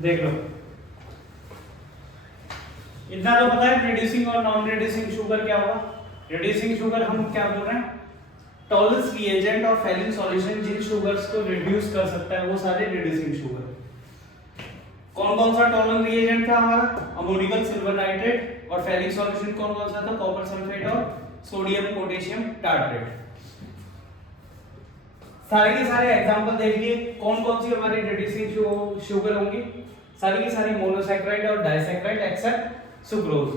देख लो, इतना तो पता है रिड्यूसिंग और नॉन रिड्यूसिंग शुगर क्या होगा। रिड्यूसिंग शुगर हम क्या बोल रहे हैं, टॉलरेंस रिएजेंट और फेलिंग सॉल्यूशन जिन शुगर्स को रिड्यूस कर सकता है वो सारे रिड्यूसिंग शुगर। कौन कौन सा टॉलरेंस रिएजेंट था हमारा, अमोनिकल सिल्वर नाइट्रेट, और फेलिंग सॉल्यूशन कौन कौन सा था, कॉपर सल्फेट और सोडियम पोटेशियम टार्ट्रेट। सारे के सारे एग्जांपल देख लिए, कौन कौन सी हमारी रिड्यूसिंग शुगर होंगी, सारी की सारी मोनोसैकेराइड और डाइसैकेराइड एक्सेप्ट सुक्रोज।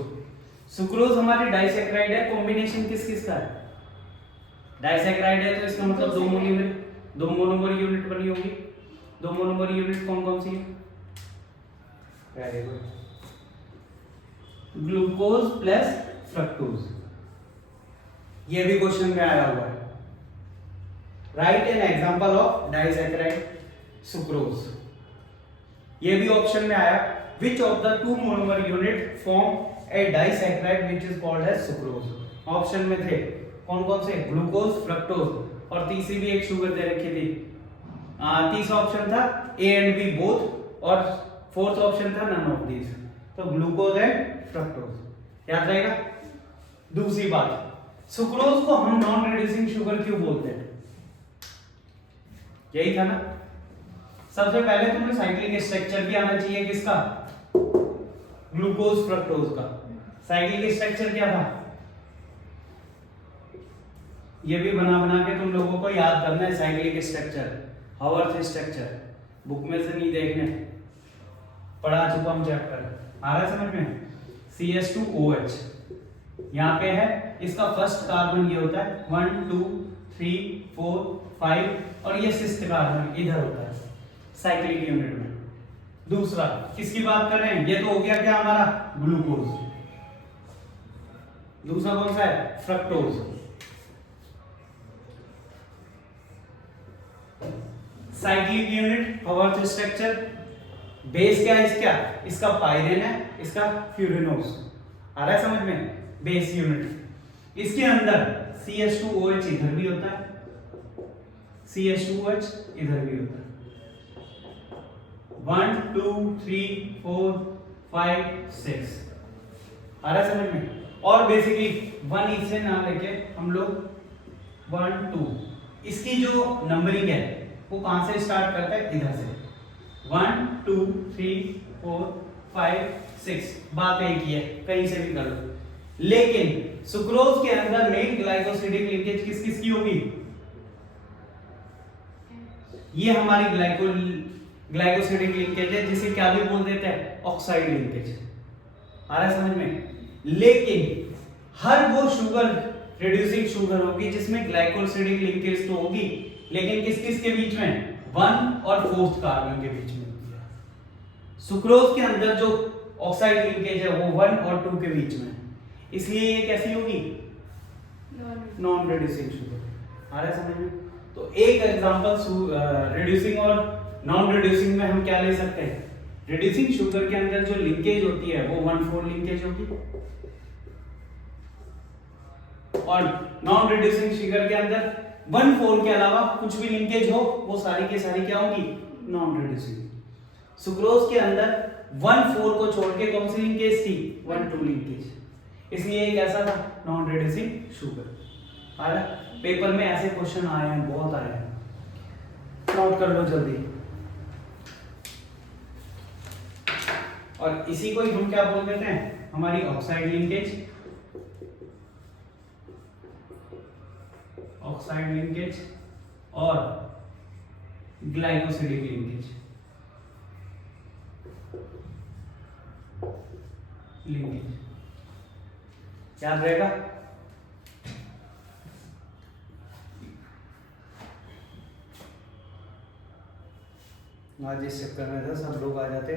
सुक्रोज हमारी डाइसैकेराइड है, कॉम्बिनेशन किस किस का है, डाइसैकेराइड है तो इसका मतलब दो मोनोमर यूनिट बनी होगी। दो मोनोमर यूनिट कौन कौन सी है, very good, glucose plus fructose. ये भी क्वेश्चन में आया हुआ है, right an example of disaccharide sucrose. ये भी ऑप्शन में आया, which of the two monomer unit form a disaccharide which is called as sucrose। Option में थे कौन कौन से, ग्लूकोज, फ्रक्टोज, और तीसरी भी एक शुगर दे रखी थी। तीसरा ऑप्शन था ए एंड बी बोथ, और फोर्थ ऑप्शन था नन ऑफ दीज। तो ग्लूकोज एंड फ्रक्टोज याद रहेगा। दूसरी बात, सुक्रोज को हम नॉन रिड्यूसिंग शुगर क्यों बोलते हैं, यही था ना। सबसे पहले तुम्हें साइक्लिक स्ट्रक्चर भी आना चाहिए किसका, ग्लूकोज फ्रक्टोज का। साइक्लिक स्ट्रक्चर क्या था, ये भी बना बना के तुम लोगों को याद करना है। Cyclic structure, Haworth structure, book में से नहीं देखने, पढ़ा चुका हूं चैप्टर, आ रहा है समझ में। CH2OH यहाँ पे है, इसका फर्स्ट कार्बन ये होता है 1 2 3 4 5, और ये सिक्स्थ कार्बन इधर होता है साइक्लिक यूनिट में। दूसरा किसकी बात कर रहे हैं, ये तो हो गया क्या हमारा ग्लूकोज। दूसरा कौन सा है, fructose. Cyclic unit, Haworth structure, base क्या है इसका पाइरेन है, इसका फ्यूरिनोज। आ रहा है समझ में, बेस यूनिट। इसके अंदर CH2OH इधर भी होता है, CH2OH इधर भी होता है। 1 2 3 4 5 6 आ रहा है समझ में। और बेसिकली 1 इससे नाम लेके हम लोग 1 2, इसकी जो नंबरिंग है वो कहां से स्टार्ट करता है, इधर से 1 2 3 4 5 6। बात एक ही है, कहीं से भी कर लो। लेकिन सुक्रोज के अंदर मेन ग्लाइकोसिडिक लिंकेज किस किस की होगी, ये हमारी ग्लाइकोसिडिक लिंकेज है, जिसे क्या भी बोल देते हैं, ऑक्साइड लिंकेज। आ रहा है समझ में। लेकिन हर वो शुगर रिड्यूसिंग शुगर होगी जिसमें ग्लाइकोसिडिक लिंकेज तो होगी, लेकिन किस किस के बीच में, 1 और 4th कार्बन के बीच में होती है। सुक्रोज के अंदर जो ऑक्साइड लिंकेज है वो 1 और 2 के बीच में, इसलिए ये कैसी होगी, नॉन रिड्यूसिंग शुगर। आ रहा है समझ में। तो एक एग्जांपल रिड्यूसिंग और नॉन रिड्यूसिंग में हम क्या ले सकते हैं, रिड्यूसिंग शुगर के अंदर जो लिंकेज होती है वो 1,4 लिंकेज होगी, और नॉन रिड्यूसिंग शुगर के अंदर 1,4 के अलावा कुछ भी लिंकेज हो वो सारी के सारी क्या होगी, नॉन रिड्यूसिंग। सुक्रोज के अंदर 1,4 को छोड़ के कौन सी लिंकेज थी, 1,2 लिंकेज, इसलिए एक ऐसा था नॉन रिड्यूसिंग शुगर। आ रहा पेपर में ऐसे क्वेश्चन आए हैं, बहुत आए हैं, नोट कर लो जल्दी। और इसी को ही हम क्या बोल देते हैं, हमारी ऑक्साइड लिंकेज, ऑक्साइड लिंकेज और ग्लाइकोसिडिक लिंकेज। याद रहेगा। आज इस चक्कर में था सब लोग आ जाते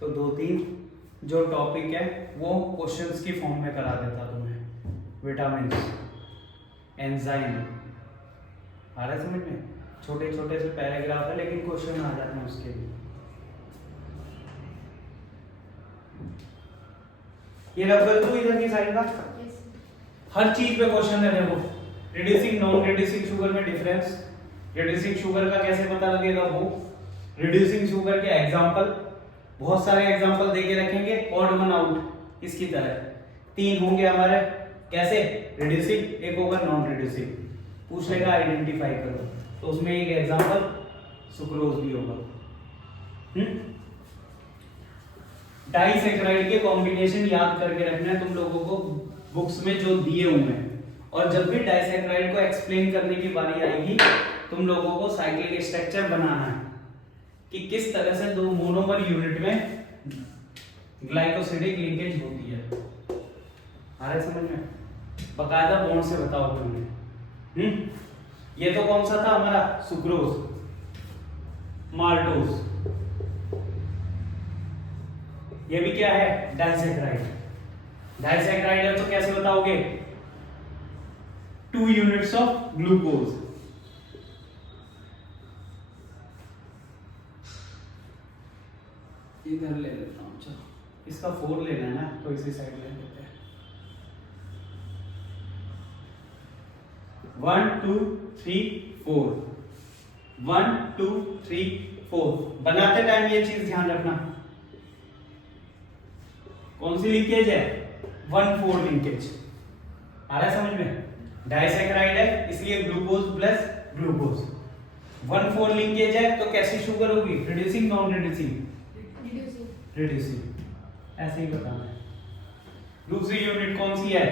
तो 2-3 जो टॉपिक है वो क्वेश्चंस की फॉर्म में करा देता तुम्हें। विटामिन, एंजाइम, आ रहा है समझ में। छोटे छोटे से पैराग्राफ है लेकिन क्वेश्चन आ जाते हैं उसके लिए। ये रब कर दो इधर की साइड का, हर चीज पे क्वेश्चन है। देखो रिड्यूसिंग नॉन रिड्यूसिंग शुगर में डिफरेंस, रिड्यूसिंग शुगर का कैसे पता लगेगा वो, रिड्यूसिंग शुगर के एग्जांपल, बहुत सारे एग्जांपल देके रखेंगे ऑड वन आउट इसकी तरह। 3 होंगे हमारे कैसे रिड्यूसिंग, एक होगा नॉन रिड्यूसिंग। पूछ लेगा आइडेंटिफाई करो, तो उसमें एक एग्जांपल सुक्रोज भी होगा। डाइसैकेराइड के कॉम्बिनेशन याद करके रखना है तुम लोगों को बुक्स में जो दिए हुए हैं, और जब भी डाइसैकेराइड को एक्सप्लेन करने की बारी आएगी तुम लोगों को साइक्लिक स्ट्रक्चर बनाना है कि किस तरह से दो मोनोमर यूनिट में ग्लाइकोसिडिक लिंकेज होती है। आ रहा है समझ में? बकायदा बॉन्ड से बताओ तुमने। ये तो कौन सा था हमारा सुक्रोज, माल्टोज, ये भी क्या है डाइसैकेराइड। डाइसैकेराइड है तो कैसे बताओगे 2 यूनिट्स ऑफ ग्लूकोज। इधर ले लेता हूं, चलो इसका 4 लेना है ना, तो इसी साइड ले लेते हैं। 1 2 3 4 1 2 3 4 बनाते टाइम ये चीज ध्यान रखना। कौन सी लिंकेज है 1,4 लिंकेज। आ रहा है समझ में? डाइसैकेराइड है इसलिए ग्लूकोज प्लस ग्लूकोज। 1,4 लिंकेज है तो कैसी शुगर होगी रिड्यूसिंग नॉन रिड्यूसिंग रिड्यूसिंग। ऐसे ही बताना है। दूसरी यूनिट कौन सी है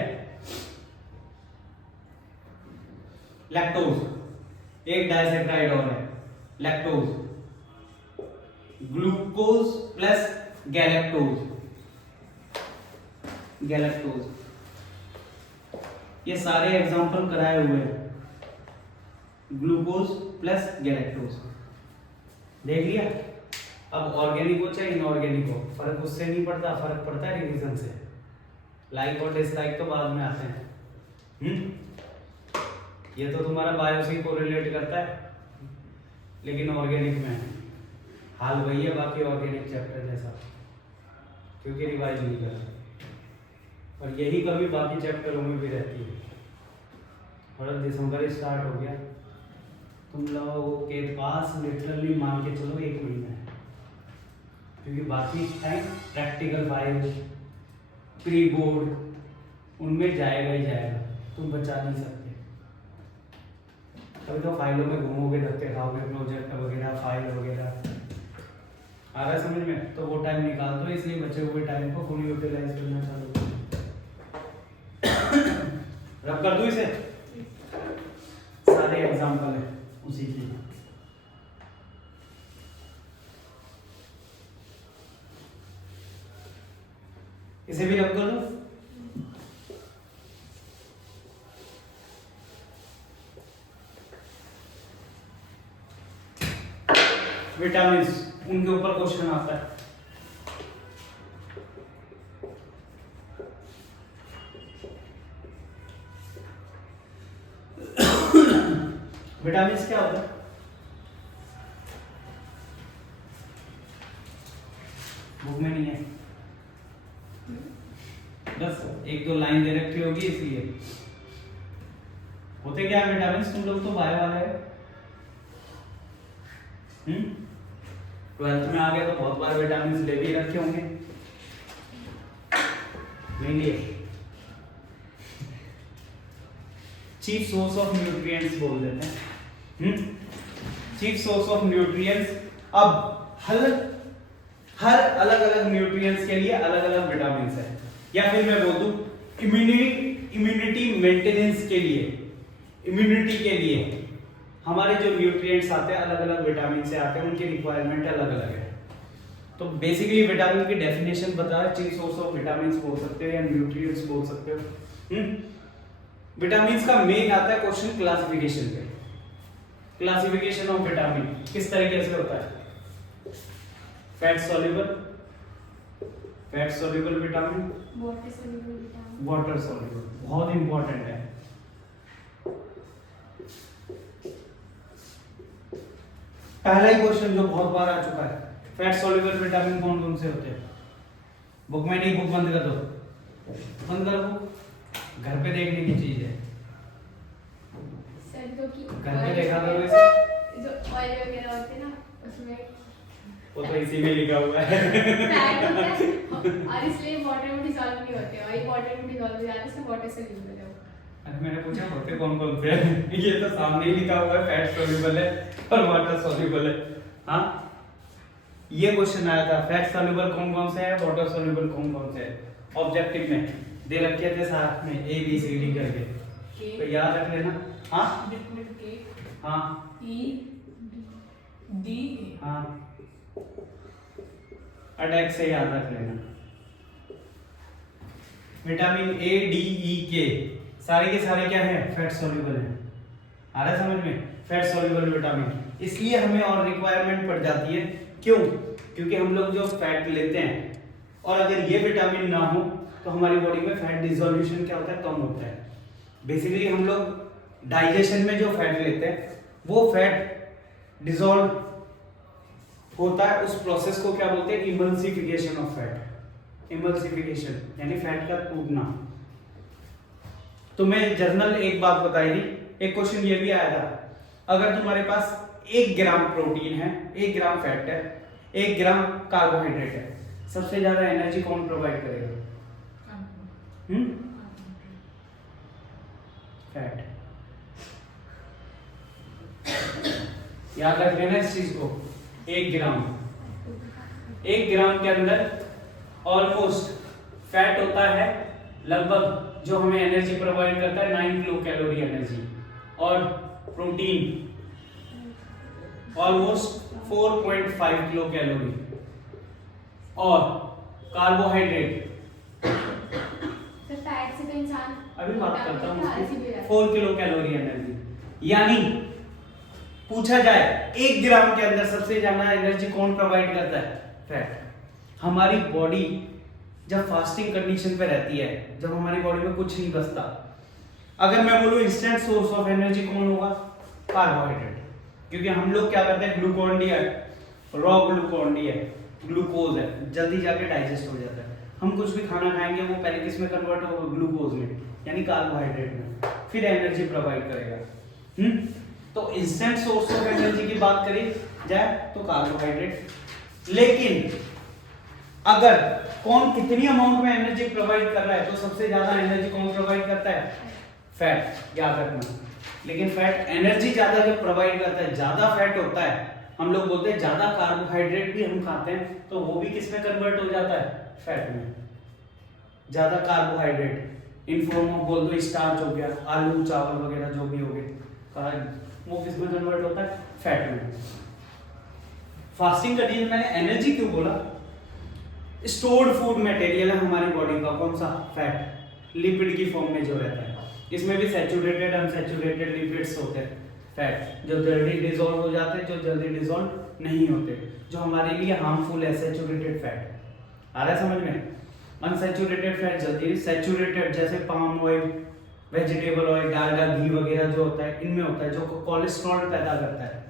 लैक्टोज, एक डाइसैकेराइड और है lactose. Glucose plus galactose, galactose. ये सारे एग्जांपल कराए हुए हैं ग्लूकोज प्लस गैलेक्टोज। देख लिया? अब ऑर्गेनिक हो चाहे इनऑर्गेनिक हो फर्क उससे नहीं पड़ता, फर्क पड़ता है रिवीजन से। लाइक और डिसलाइक तो बाद में आते हैं। ये तो तुम्हारा बायो से कोरिलेट करता है, लेकिन ऑर्गेनिक में हाल वही है बाकी ऑर्गेनिक चैप्टर जैसा, क्योंकि रिवाइज नहीं करा। और यही कभी बाकी चैप्टरों में भी रहती है। और दिसंबर स्टार्ट हो गया, तुम लोगों के पास लिटरली मान के चलो 1 महीना है, क्योंकि बाकी time practical file pre board उनमें जाएगा ही जाएगा, तुम बचा नहीं सकते। कभी तो फाइलों में घूमोगे, धक्के खाओगे, प्रोजेक्ट वगैरह फाइल वगैरह। आ रहा है समझ में? तो वो टाइम निकाल दो, इसलिए बचे हुए टाइम को फुल यूटिलाइज करना चालू करो। रब कर दूं इसे? सारे एग्जांपल है उसी की। इसे भी रब कर दो। विटामिन उनके ऊपर क्वेश्चन आता है। विटामिन क्या होता है? बुक में नहीं है, बस 1-2 लाइन दे रखी होगी इसलिए। होते क्या है विटामिन? तुम लोग तो बायो वाले हैं। 12th में आ गए तो बहुत बार विटामिन ले भी रखे होंगे, नहीं लिए? चीफ सोर्स ऑफ न्यूट्रिएंट्स बोल देते हैं। Chief source of nutrients. अब हर अलग अलग न्यूट्रिएंट्स के लिए अलग अलग विटामिन है, या फिर मैं बोल दूं इम्यूनिटी मेंटेनेंस के लिए, इम्यूनिटी के लिए हमारे जो न्यूट्रिएंट्स आते हैं अलग अलग विटामिन से आते हैं, उनकी रिक्वायरमेंट अलग अलग है। तो बेसिकली विटामिन की डेफिनेशन बता रहा है, चीफ सोर्स ऑफ विटामिन बोल सकते हो या न्यूट्रिएंट्स बोल सकते हो। विटामिन का मेन आता है क्वेश्चन क्लासिफिकेशन पे। क्लासिफिकेशन ऑफ विटामिन किस तरीके से होता है? Fat soluble vitamin, water soluble, बहुत इंपॉर्टेंट है। पहला ही क्वेश्चन जो बहुत बार आ चुका है, फैट सॉल्युबल विटामिन कौन कौन से होते हैं? बुक में नहीं, बुक बंद कर दो, बंद करो, घर पे देखने की चीज है। घर पे देखा करो इसे। जो ऑयल वगैरह होते हैं ना उसमें वो तो इसी में लिखा हुआ है। फैट होता है और इसलिए वाटर में डिसॉल्व नहीं होते और ये वाटर में डिसॉल्व हो जाते हैं, इसलिए वाटर सॉल्यूबल है। अरे मैंने पूछा होते कौन कौन से हैं? ये तो सामने ही लिखा हुआ है, फैट सॉल्युबल है और वाटर सॉल्युबल है। हाँ, ये क्वेश्चन आया था, फैट सॉल्युबल कौन कौन से है, वाटर सॉल्युबल कौन कौन से है। ऑब्जेक्टिव में दे रखे थे साथ में ए बी सी डी करके, तो याद रख लेना। हाँ लिक्विड के हाँ ई डी हाँ, अटैक से याद रख लेना। विटामिन ए डी ई के सारे के सारे क्या है, फैट सॉल्युबल है। आ रहा है समझ में, फैट सॉल्युबल विटामिन, इसलिए हमें और रिक्वायरमेंट पड़ जाती है। क्यों? क्योंकि हम लोग जो फैट लेते हैं और अगर ये विटामिन ना हो तो हमारी बॉडी में फैट डिसोल्यूशन क्या होता है, कम होता है। बेसिकली हम लोग डाइजेशन में जो फैट लेते हैं वो फैट डिसॉल्व होता है, उस प्रोसेस को क्या बोलते हैं, इमल्सिफिकेशन ऑफ फैट। इमल्सिफिकेशन यानी फैट का टूटना। तो मैं जर्नल एक बात बताई थी, एक क्वेश्चन ये भी आया था, अगर तुम्हारे पास 1 ग्राम प्रोटीन है, 1 ग्राम फैट है, 1 ग्राम कार्बोहाइड्रेट है, सबसे ज्यादा एनर्जी कौन प्रोवाइड करेगा? फैट। याद रख लेना इस चीज को, 1 ग्राम के अंदर ऑलमोस्ट फैट होता है लगभग, जो हमें एनर्जी प्रोवाइड करता है 9 किलो कैलोरी एनर्जी, और प्रोटीन ऑलमोस्ट 4.5 किलो कैलोरी, और कार्बोहाइड्रेट फैट से तो इंसान अभी बात करता हूँ 4 किलो कैलोरी एनर्जी। यानी पूछा जाए 1 ग्राम के अंदर सबसे ज्यादा एनर्जी कौन प्रोवाइड करता है? फैट। हमारी बॉडी जब फास्टिंग कंडीशन पे रहती है, जब हमारी बॉडी में कुछ नहीं बचता, अगर मैं बोलूं इंस्टेंट सोर्स ऑफ एनर्जी कौन होगा? कार्बोहाइड्रेट। क्योंकि हम लोग क्या करते हैं, ग्लूकोन डी है, रॉ ग्लूकोन डी है, ग्लूकोज है, जल्दी जाके डाइजेस्ट हो जाता है। हम कुछ भी खाना खाएंगे वो पहले किस में कन्वर्ट होगा? ग्लूकोज में, यानी कार्बोहाइड्रेट में, फिर एनर्जी प्रोवाइड करेगा। तो इंस्टेंट सोर्स ऑफ एनर्जी की बात करी जाए तो कार्बोहाइड्रेट। लेकिन अगर कौन कितनी अमाउंट में एनर्जी प्रोवाइड कर रहा है, तो सबसे ज्यादा एनर्जी कौन प्रोवाइड करता है? फैट। याद रखना। लेकिन फैट एनर्जी ज्यादा जब प्रोवाइड करता है, ज्यादा फैट होता है, हम लोग बोलते हैं ज्यादा कार्बोहाइड्रेट भी हम खाते हैं तो वो भी किस में कन्वर्ट हो जाता है? फैट में। ज्यादा कार्बोहाइड्रेट इन फॉर्म ऑफ बोल दो स्टार्च हो गया, आलू चावल वगैरह जो भी हो गए, वो किस में कन्वर्ट होता है? फैट में। फास्टिंग कंडीशन, मैंने एनर्जी क्यों बोला? स्टोर्ड फूड मटेरियल है हमारी बॉडी का, कौन सा? फैट, लिपिड की फॉर्म में जो रहता है। इसमें भी सैचुरेटेड अनसैचुरेटेड लिपिड्स होते हैं, फैट, जो जल्दी डिसॉल्व हो जाते हैं, जो जल्दी डिसॉल्व नहीं होते, जो हमारे लिए हार्मफुल है, सैचुरेटेड फैट। आ रहा है समझ में? अनसैचुरेटेड फैट जल्दी, सैचुरेटेड जैसे palm oil, vegetable oil, Dalda, घी वगैरह जो होता है, इनमें होता है, जो कोलेस्ट्रॉल पैदा करता है,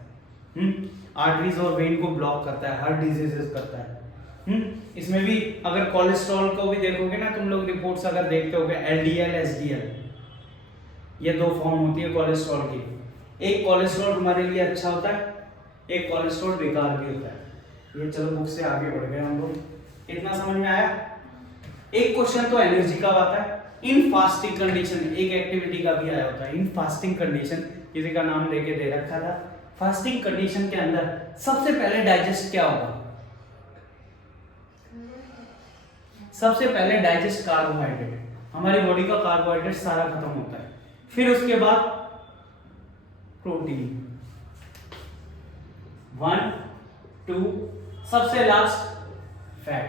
आर्टरीज और वेन को ब्लॉक करता है, हार्ट डिजीजेस करता है। इसमें भी अगर कोलेस्ट्रॉल को भी देखोगे ना तुम लोग, रिपोर्ट्स अगर देखते होगे, एलडीएल एसडीएल, ये 2 फॉर्म होती है कोलेस्ट्रॉल की। एक कोलेस्ट्रॉल हमारे लिए अच्छा होता है, एक कोलेस्ट्रॉल बेकार भी होता है। ये चलो बुक से आगे बढ़ गए हम लोग, इतना समझ में आया? एक क्वेश्चन तो एनर्जी का आता है। इन फास्टिंग कंडीशन एक एक्टिविटी का भी आया होता है। इन फास्टिंग कंडीशन किसी का नाम लेके दे रखा था। फास्टिंग कंडीशन के अंदर सबसे पहले डाइजेस्ट क्या होगा? सबसे पहले डाइजेस्ट कार्बोहाइड्रेट, हमारी बॉडी का कार्बोहाइड्रेट सारा खत्म होता है, फिर उसके बाद प्रोटीन, 1 2, सबसे लास्ट फैट।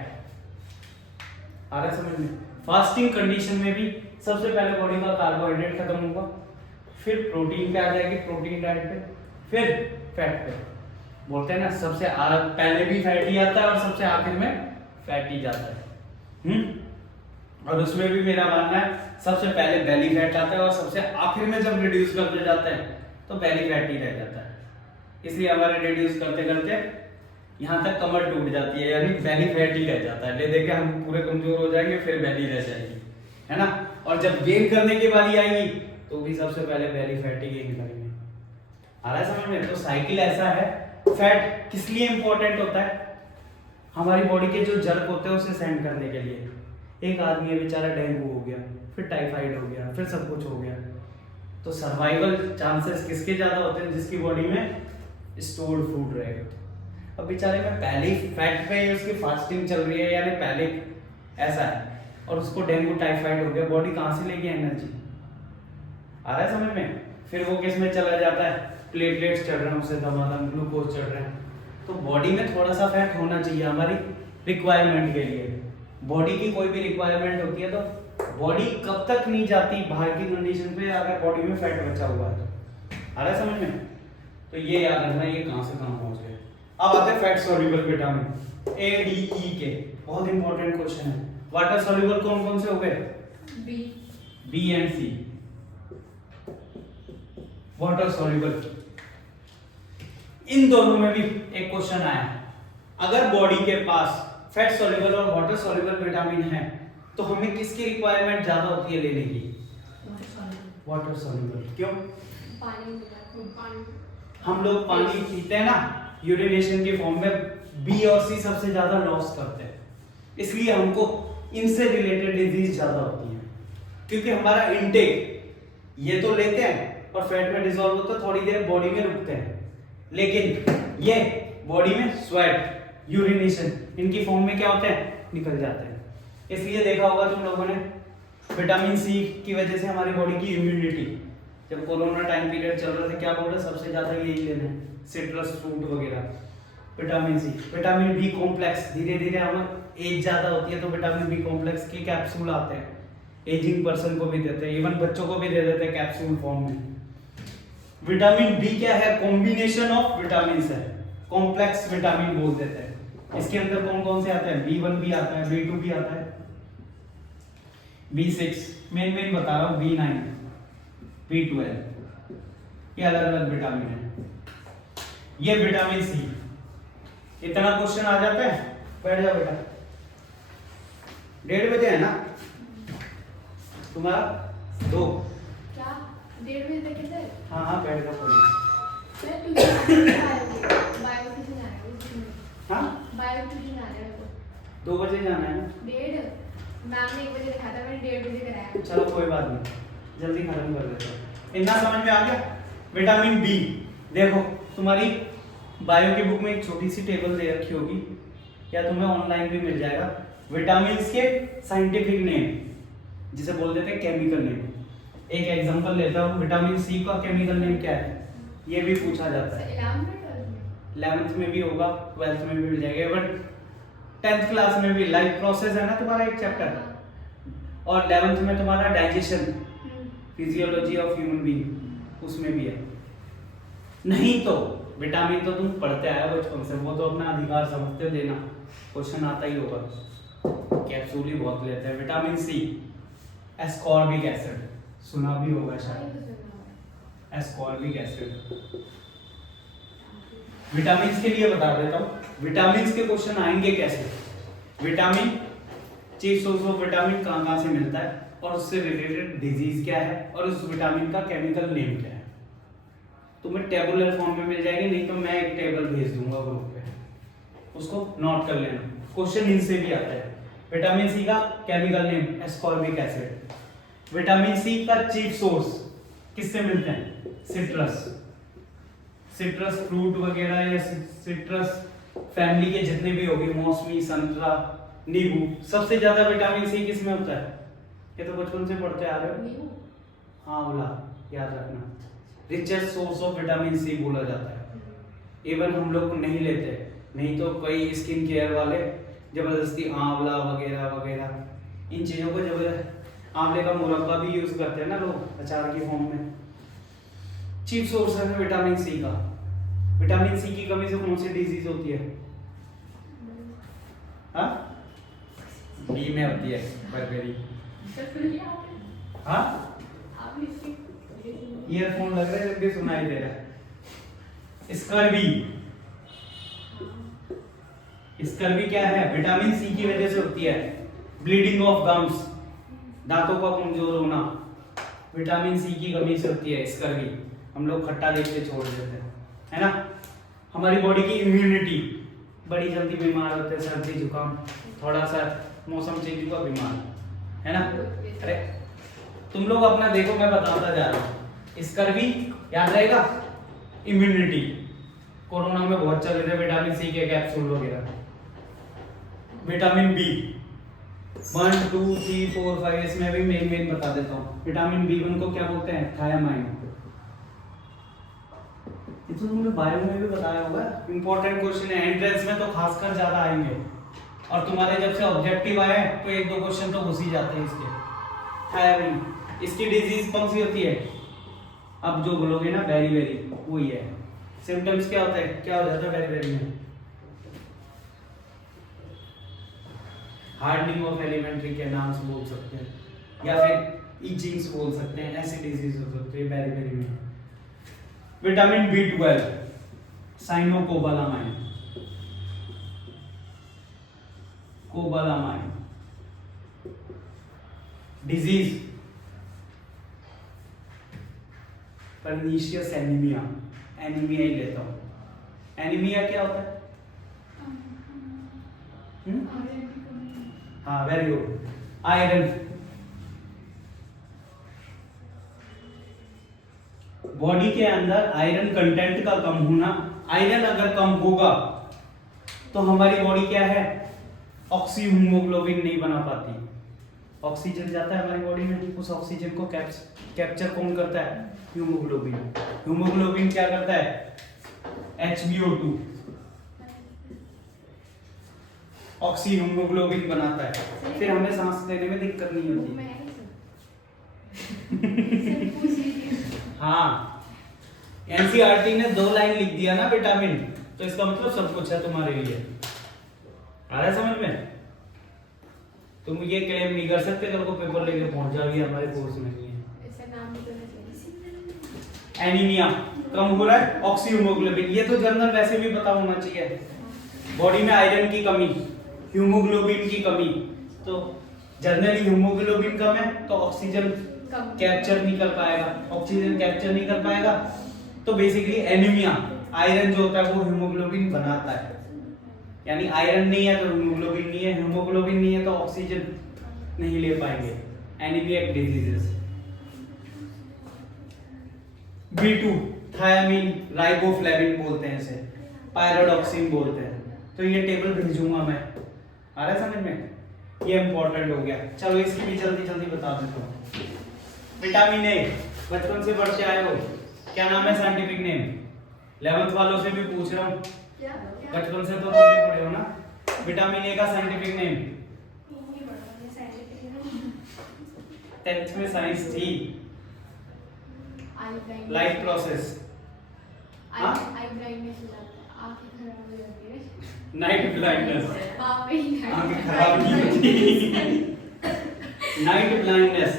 आ रहा है समझ में? फास्टिंग कंडीशन में भी सबसे पहले बॉडी का कार्बोहाइड्रेट खत्म होगा, फिर प्रोटीन पे आ जाएगी, प्रोटीन डाइट पे, फिर फैट पे। बोलते हैं ना सबसे पहले भी फैट ही आता है और सबसे आखिर में फैट ही जाता है। और उसमें भी मेरा मानना है सबसे पहले बेली फैट आता है और सबसे आखिर में जब रिड्यूस करते जाते हैं तो बेली फैट ही रह जाता है। इसलिए हमारे रिड्यूस करते करते यहाँ तक कमर टूट जाती है, यानी बेली फैट ही रह जाता है। ले देके हम पूरे कमजोर हो जाएंगे, फिर बेली रह जाएगी, है ना। और जब गेन करने की बारी आएगी तो भी सबसे पहले बेली फैट ही गेन करेंगे। आ रहा है समझ में? तो साइकिल ऐसा है। फैट किस लिए इंपॉर्टेंट होता है? हमारी बॉडी के जो जर्क होते हैं उसे सेंड करने के लिए। एक आदमी है बेचारा, डेंगू हो गया, फिर टाइफाइड हो गया, फिर सब कुछ हो गया, तो सर्वाइवल चांसेस किसके ज़्यादा होते हैं? जिसकी बॉडी में स्टोर्ड फूड रहेगा। अब बेचारे में पहले ही फैट पे है, उसकी फास्टिंग चल रही है, यानी पहले ऐसा है, और उसको डेंगू टाइफाइड हो गया, बॉडी कहाँ से लेगी एनर्जी? आ रहा है समझ में? फिर वो किस में चला जाता है? प्लेटलेट्स चढ़ रहे हैं, उसे दमादम ग्लूकोज चढ़ रहे हैं। तो बॉडी में थोड़ा सा फैट होना चाहिए हमारी रिक्वायरमेंट के लिए। बॉडी की कोई भी रिक्वायरमेंट होती है तो बॉडी कब तक नहीं जाती बाहर की कंडीशन पे, अगर बॉडी में फैट बचा हुआ है तो। आ रहा है समझ में? तो ये याद रखना, ये कहाँ से कहाँ पहुंच गए। अब आते हैं fat soluble vitamin A, D, E के। बहुत इंपॉर्टेंट क्वेश्चन है। वाटर सॉल्युबल कौन कौन से हो गए? B and C. Water soluble, इन दोनों में भी एक क्वेश्चन आया है। अगर बॉडी के पास फैट सॉल्युबल और वाटर सॉल्युबल विटामिन है तो हमें किसकी रिक्वायरमेंट ज्यादा होती है लेने की? Water soluble. क्यों? पानी। हम लोग पानी पीते हैं ना यूरिनेशन के फॉर्म में, बी और सी सबसे ज्यादा लॉस करते हैं, इसलिए हमको इनसे रिलेटेड डिजीज ज्यादा होती है। क्योंकि हमारा इनटेक ये तो लेते हैं और फैट में डिसॉल्व होता है, थोड़ी देर बॉडी में रुकते हैं, लेकिन ये बॉडी में स्वेट, यूरिनेशन, इनकी फॉर्म में क्या होते हैं? निकल जाते हैं। इसलिए देखा होगा तुम लोगों ने, विटामिन सी की वजह से हमारी बॉडी की इम्यूनिटी, जब कोरोना टाइम पीरियड चल रहा था, क्या बोल रहे सबसे ज्यादा यही लेना है, सिट्रस फ्रूट वगैरह, vitamin C. Vitamin B complex, धीरे धीरे हमें एज ज्यादा होती है तो विटामिन बी कॉम्प्लेक्स के कैप्सूल आते हैं, एजिंग पर्सन को भी देते हैं, इवन बच्चों को भी दे देते हैं कैप्सूल फॉर्म में। विटामिन बी क्या है? कॉम्बिनेशन ऑफ विटामिन है, कॉम्प्लेक्स विटामिन बोल देते हैं। इसके अंदर कौन कौन से आते हैं? B1 भी आता है, B2 भी आता है, B6, मेन बता रहा हूँ, B9, B12, ये अलग अलग विटामिन है। ये विटामिन सी। इतना क्वेश्चन आ जाता है? बैठ जाओ बेटा। 1:30 बजे है ना तुम्हारा? 2। क्या 1:30 बजे तक है? हाँ हाँ, बैठ जाओ पढ़िए। मैं ट्यूशन आ रही हूँ, बायो ट्यूशन आ रही हूँ। हाँ, बायो ट्यूशन आ रहा है वो। 2 बजे जाना है ना? 1:30, मैम ने 1 बजे लिखा था, मैंने 1:30 बजे कराया। चलो कोई बात नहीं, जल्दी खत्म कर देते हैं। इतना समझ में आ गया? विटामिन बी, देखो तुम्हारी बायो की बुक में एक छोटी सी टेबल दे रखी होगी, या तुम्हें ऑनलाइन भी मिल जाएगा, विटामिन के साइंटिफिक नेम, जिसे बोल देते हैं केमिकल नेम। एक एग्जांपल लेता हूँ, विटामिन सी का केमिकल नेम क्या है? ये भी पूछा जाता है। 11th में भी होगा, 12th में भी मिल जाएगा, बट 10th क्लास में भी लाइफ प्रोसेस है ना तुम्हारा एक चैप्टर, और 11th में तुम्हारा digestion, physiology of human being, उसमें भी है। नहीं तो विटामिन तो तुम पढ़ते आए हो बचपन से, वो तो अपना अधिकार समझते हो देना, क्वेश्चन आता ही होगा। कैप्सूल ही बहुत लेते हैं। विटामिन सी, एस्कॉर्बिक एसिड, सुना भी होगा शायद, एस्कॉर्बिक एसिड। विटामिन के लिए बता देता हूँ, विटामिन के क्वेश्चन आएंगे कैसे। Vitamin, chief source of vitamin कहाँ कहाँ से मिलता है, और उससे रिलेटेड डिजीज क्या है, और उस विटामिन का केमिकल नेम क्या है। तुम्हें टेबुलर फॉर्म में मिल जाएगी, नहीं तो मैं एक टेबल भेज दूंगा ग्रुप पे, उसको नोट कर लेना, क्वेश्चन इनसे भी आता है। विटामिन सी का chemical name ascorbic acid. Vitamin C का चीफ सोर्स किससे मिलते हैं? सिट्रस, सिट्रस फ्रूट वगैरह, या सिट्रस फैमिली के जितने भी होंगे, मौसमी, संतरा, नींबू, सबसे ज्यादा विटामिन सी किसमें होता है? ये तो बचपन से पढ़ते आ रहे हो। हाँ बोला, याद रखना, richest source of vitamin C बोला जाता है। इवन हम लोग नहीं लेते, नहीं तो कई स्किन केयर वाले जबरदस्ती आंवला वगैरह वगैरह इन चीजों को, जबरदस्त आंवले का मुरब्बा भी यूज करते हैं ना लोग अचार की फॉर्म में। चीफ सोर्स है विटामिन सी का। विटामिन सी की कमी से कौन सी डिजीज होती है? हाँ, बी में होती है बर्बरी। हाँ, ईयरफोन लग रहा है जब भी सुनाई दे रहा है। स्कर्वी, स्कर्वी क्या है? विटामिन सी की वजह से होती है। ब्लीडिंग ऑफ गम्स, दांतों का कमजोर होना, विटामिन सी की कमी से होती है स्कर्वी। हम लोग खट्टा देख के छोड़ देते हैं, है ना। हमारी बॉडी की इम्यूनिटी, बड़ी जल्दी बीमार होते हैं, सर्दी जुकाम, थोड़ा सा मौसम चेंज हुआ बीमार, है ना। अरे तुम लोग अपना देखो, मैं बताता जा रहा हूँ। इसका भी याद रहेगा, इम्यूनिटी, कोरोना में बहुत चल रहे थे विटामिन सी के कैप्सूल वगैरह। विटामिन बी 1 2 3 4 5, इसमें भी मेन बता देता हूँ। विटामिन B1 को क्या बोलते हैं? थायामाइन। ये तो तुमने बायो में भी बताया होगा, इंपॉर्टेंट क्वेश्चन है, एंट्रेंस में तो खासकर ज्यादा आएंगे, और तुम्हारे जब से ऑब्जेक्टिव आए तो 1-2 क्वेश्चन तो घुस ही जाते हैं इसके। थायामाइन, इसकी डिजीज कौन सी होती है? अब जो बोलोगे ना वेरी वेरी, वही है। सिम्टम्स क्या होता है, क्या हो जाता है वेरी वेरी में? हार्डनिंग ऑफ एलिमेंट्री कैनाल्स बोल सकते हैं, या फिर इचिंग्स बोल सकते हैं, ऐसी डिजीज हो सकती है वेरी वेरी में। Vitamin B12 cyanocobalamin, cobalamin. Disease pernicious anaemia, anaemia ही लेता हूं। एनीमिया क्या होता है? हाँ वेरी गुड, आयरन। बॉडी के अंदर आयरन कंटेंट का कम होना, आयरन अगर कम होगा तो हमारी बॉडी क्या है, ऑक्सी हीमोग्लोबिन नहीं बना पाती। ऑक्सीजन जाता है हमारी बॉडी में, उस ऑक्सीजन को कैप्चर कौन करता है? हीमोग्लोबिन। हीमोग्लोबिन क्या करता है? HbO2 ऑक्सी हीमोग्लोबिन बनाता है, फिर हमें सांस लेने में दिक्कत नहीं होती। हाँ, एनसीईआरटी ने 2 लाइन लिख दिया ना विटामिन, तो इसका मतलब सब कुछ है तुम्हारे लिए। आ रहा है समझ में? तुम ये क्लेम नहीं कर सकते कल को पेपर लेके पहुंच जाओगे हमारे कोर्स में। एनीमिया कम हो रहा है, ऑक्सी हीमोग्लोबिन, ये तो जनरल वैसे भी पता होना चाहिए। बॉडी में आयरन की कमी, हीमोग्लोबिन की कमी, तो जनरली हीमोग्लोबिन कम है तो ऑक्सीजन कैप्चर नहीं कर पाएगा, ऑक्सीजन कैप्चर नहीं कर पाएगा, तो बेसिकली एनीमिया, आयरन जो होता है वो हीमोग्लोबिन बनाता है। यानी आयरन नहीं है तो हीमोग्लोबिन नहीं है, हीमोग्लोबिन नहीं है तो ऑक्सीजन नहीं ले पाएंगे। Anaemic diseases. B2 thiamine, riboflavin बोलते हैं इसे, पायरोडॉक्सिन बोलते हैं। तो ये टेबल भेजूंगा मैं, आ रहा है समझ में? ये इंपॉर्टेंट हो गया। चलो इसकी भी जल्दी जल्दी बता देता हूँ। विटामिन ए बचपन से पढ़ते आए हो, क्या नाम है साइंटिफिक नेम? 11th वालों से भी पूछ रहा हूँ, बचपन से तो तुम भी पढ़े हो ना। विटामिन ए का साइंटिफिक नेम 10th में साइंस थी, लाइफ प्रोसेस। आई ब्लाइंडनेस हो जाता है, आंखें खराब हो जाती है। नाइट ब्लाइंडनेस, आंखें खराब नहीं होती। नाइट ब्लाइंडनेस,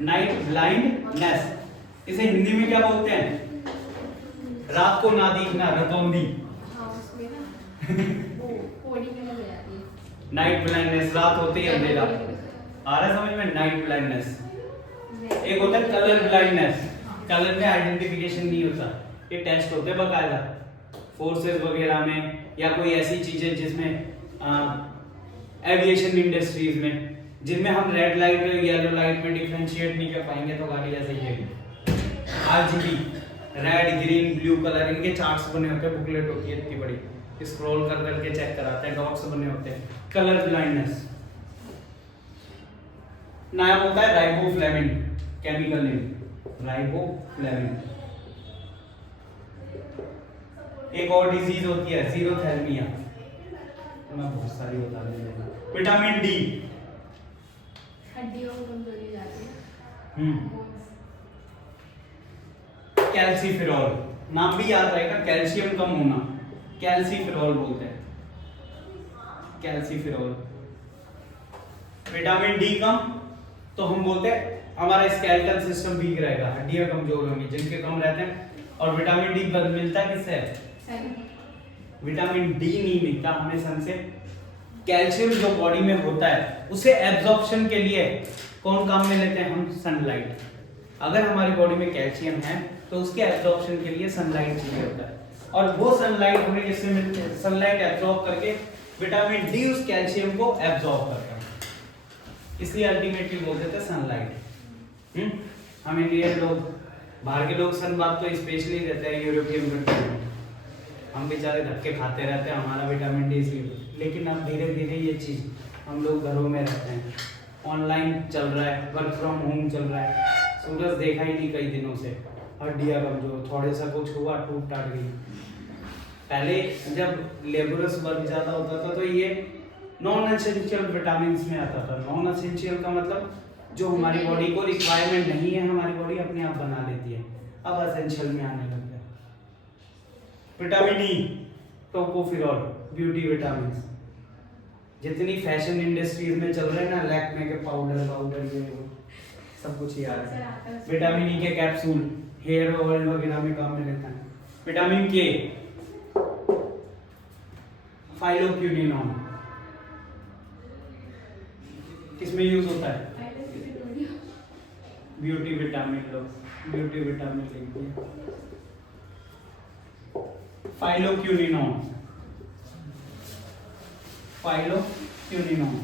नाइट ब्लाइंडनेस, इसे हिंदी में क्या बोलते हैं? रात को ना दिखना, रतौंधी। हाँ, उसमें ना वो कोडिंग में लग जाती है। नाइट ब्लाइंडनेस, रात होते ही अंधेरा। आ रहा है समझ में? Night blindness. एक होता है कलर ब्लाइंडनेस, कलर में आइडेंटिफिकेशन नहीं होता, ये टेस्ट होते हैं बकायदा फोर्सेस वगैरह में, या कोई ऐसी चीजें जिसमें एविएशन इंडस्ट्रीज में, जिनमें हम रेड लाइट और येलो लाइट में डिफरेंशिएट नहीं कर पाएंगे तो गाड़ी ऐसे ही है। RGB, red green blue colour, इनके चार्ट्स बने होते हैं, बुकलेट होती है इतनी बड़ी, स्क्रॉल कर करके चेक कराते हैं, डॉट्स बने होते हैं। Colour blindness. नाम होता है राइबोफ्लेविन, केमिकल नेम राइबोफ्लेविन। एक और डिजीज होती है जीरोथैल्मिया, मैं बहुत सारी बता दूंगा। विटामिन डी, हड्डियों को कमजोरी जाती है। कैल्सीफेरॉल, नाम भी याद रहेगा, कैल्शियम कम होना, कैल्सीफेरॉल बोलते हैं, कैल्सीफेरॉल। विटामिन डी कम तो हम बोलते हैं हमारा स्केलेटल सिस्टम वीक रहेगा, हड्डियां कमजोर होंगी, जिनके कम रहते हैं। और विटामिन डी मिलता है किससे? विटामिन डी नहीं मिलता हमें सन से। कैल्शियम जो बॉडी में होता है उसे एब्जॉर्प्शन के लिए कौन काम में लेते हैं हम? सनलाइट। अगर हमारी बॉडी में कैल्शियम है तो उसके एब्जॉर्प्शन के लिए सनलाइट चाहिए होता है। और वो सनलाइट हमें किससे मिलती है? सनलाइट एब्जॉर्ब करके विटामिन डी उस कैल्शियम को एब्जॉर्ब करता है, इसलिए अल्टीमेटली बोलते थे सनलाइट। हम इंडियन लोग, बाहर के लोग सन बात तो स्पेशली देते हैं यूरोपियन कंट्री में, हम बेचारे धक्के खाते रहते हैं, हमारा विटामिन डी इसलिए। लेकिन अब धीरे धीरे ये चीज़, हम लोग घरों में रहते हैं, ऑनलाइन चल रहा है, वर्क फ्रॉम होम चल रहा है, सूरज देखा ही नहीं कई दिनों से, हड्डियाँ कमजोर, थोड़े सा कुछ हुआ टूट टाट गई। पहले जब लेबरस वर्क ज़्यादा होता था तो ये नॉन एसेंशियल विटामिन में आता था। नॉन एसेंशियल का मतलब जो हमारी बॉडी को रिक्वायरमेंट नहीं है, हमारी बॉडी अपने आप बना लेती है, अब एसेंशियल में आने लग गया। Vitamin E, tocopherol, beauty vitamin, जितनी फैशन इंडस्ट्रीज में चल रहे हैं ना, लैक्मे के पाउडर ये वो सब कुछ ही आ रहा है। विटामिन ई के कैप्सूल हेयर ऑयल वगैरह में काम में लेता है। विटामिन के, फाइलोक्विनोन, किसमें यूज होता है? ब्यूटी विटामिन लो, ब्यूटी विटामिन लिखिए, फाइलोक्विनोन, फाइलोक्विनोन।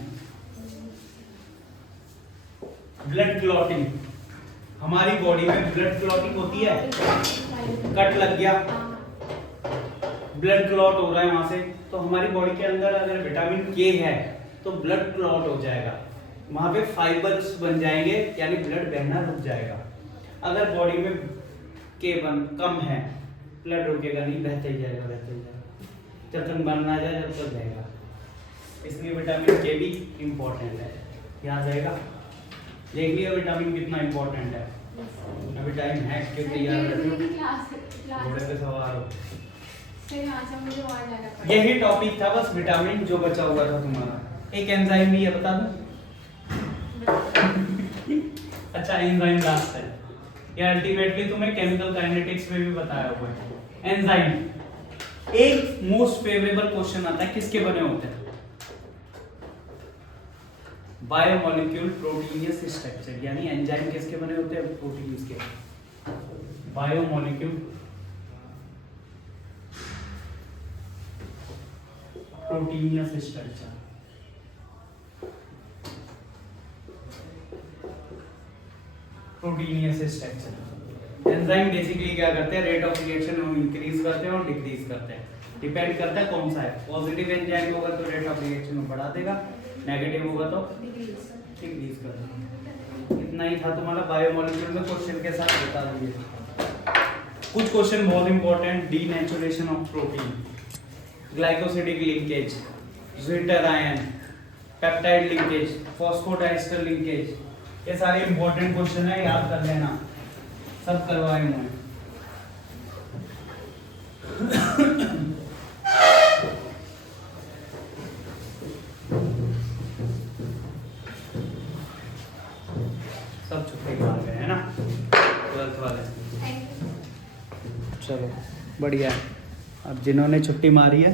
ब्लड क्लॉटिंग, हमारी बॉडी में ब्लड क्लॉटिंग होती है, कट लग गया, ब्लड क्लॉट हो रहा है वहां से, तो हमारी बॉडी के अंदर अगर विटामिन के है तो ब्लड क्लॉट हो जाएगा, वहां पे फाइबर्स बन जाएंगे, यानी ब्लड बहना रुक जाएगा। अगर बॉडी में के कम है, ब्लड रुकेगा नहीं, बहते ही जाएगा, बहते ही जाएगा, जब तक बन ना जाए जब तक जाएगा। इसलिए विटामिन के भी इम्पोर्टेंट है, याद रहेगा। देख लिया विटामिन कितना इम्पोर्टेंट है। अभी टाइम है क्योंकि यार घोड़े पे सवार हो। यही टॉपिक था बस, विटामिन जो बचा हुआ था तुम्हारा। एक एंजाइम भी है, बता दूं? अच्छा, एंजाइम लास्ट है, ये अल्टीमेटली तुम्हें केमिकल काइनेटिक्स में भी बताया हुआ है। एंजाइम एक मोस्ट फेवरेबल क्वेश्चन आता है, किसके बने होते हैं? बायोमोलिक्यूल प्रोटीनियस स्ट्रक्चर, यानी एंजाइम किसके बने होते हैं? प्रोटीन्स के। Biomolecule proteinaceous structure, proteinaceous structure. Enzyme basically क्या करते हैं? रेट ऑफ रिएक्शन इंक्रीज करते हैं और डिक्रीज करते हैं, डिपेंड करता है कौन सा है। पॉजिटिव एंजाइम होगा तो रेट ऑफ रिएक्शन बढ़ा देगा, नेगेटिव होगा तो डिक्रीज कर देगा। इतना ही था तुम्हारा बायोमोलिक्यूल में, क्वेश्चन के साथ बता दिए। कुछ क्वेश्चन बहुत important, denaturation of protein, glycosidic linkage, zwitter ion, peptide linkage, phosphodiester linkage, ये सारे इंपॉर्टेंट क्वेश्चन है, याद कर लेना, सब करवाए हुए हैं। सब छुट्टी मार गए हैं ना 12th वाले। चलो बढ़िया है। अब जिन्होंने छुट्टी मारी है